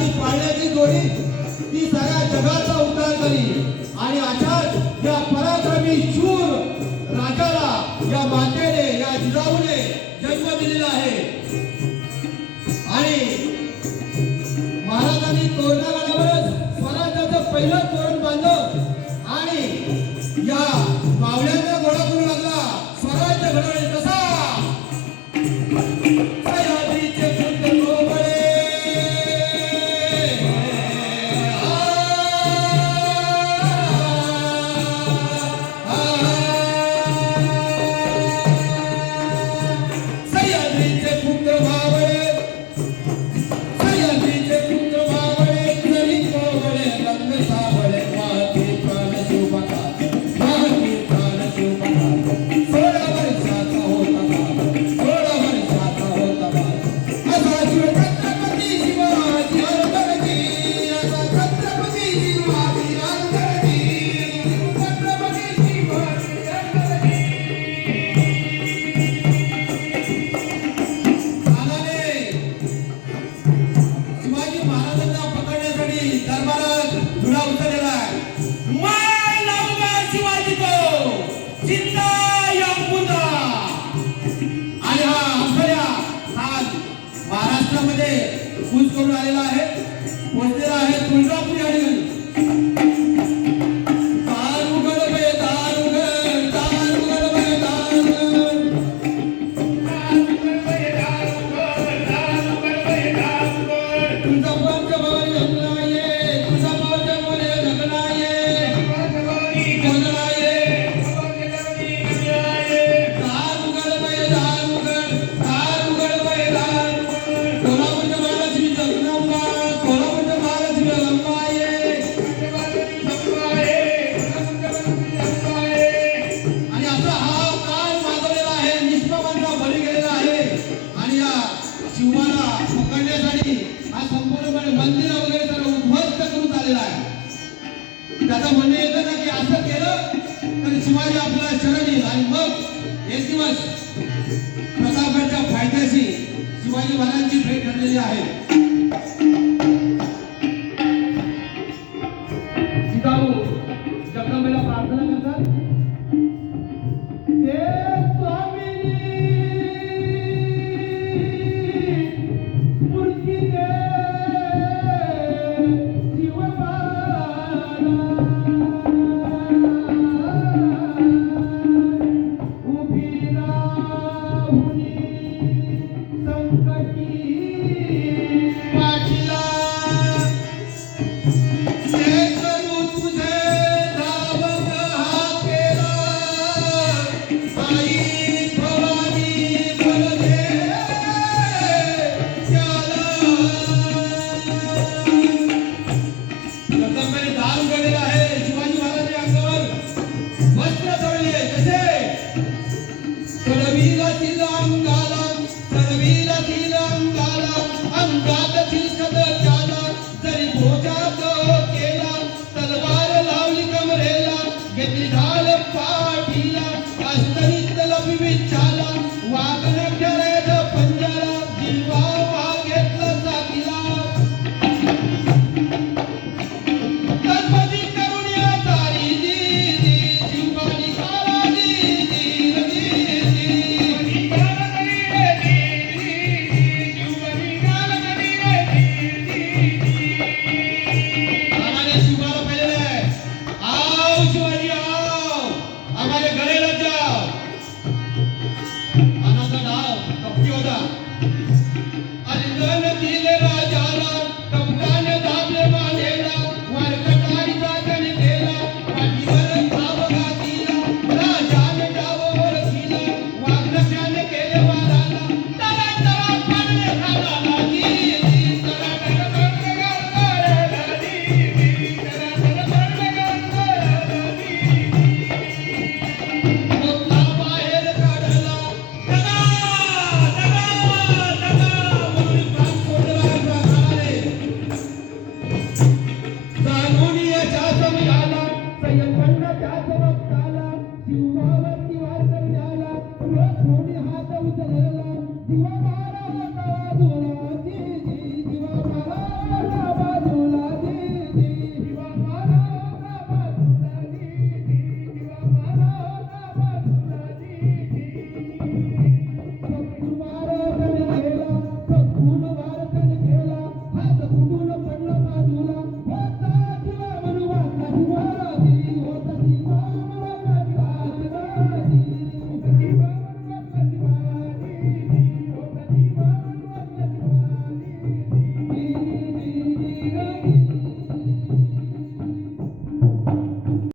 आणि पाण्याची जोडी ती साऱ्या जगाचा उद्धार झाली. आणि अशाच या पराक्रमी शूर राजाला या मातेने या जिजाऊने जन्म दिलेला आहे. आणि महाराजांनी तोरणावरच स्वराज्याचं पहिलं तोरण बांधलं. आणि या पावण्याचा गोळा करू लागला स्वराज्य घडवण्याचा करून आलेला आहे. पोहोचलेला आहे तुळजापूर या ठिकाणी शिवाजी आपला शरण येईल आणि मग एक दिवस प्रतापगडच्या फायद्याशी शिवाजी महाराजांची भेट ठरलेली आहे. निघाल पाठीला. अस्तरितला विविध झाला. वागणं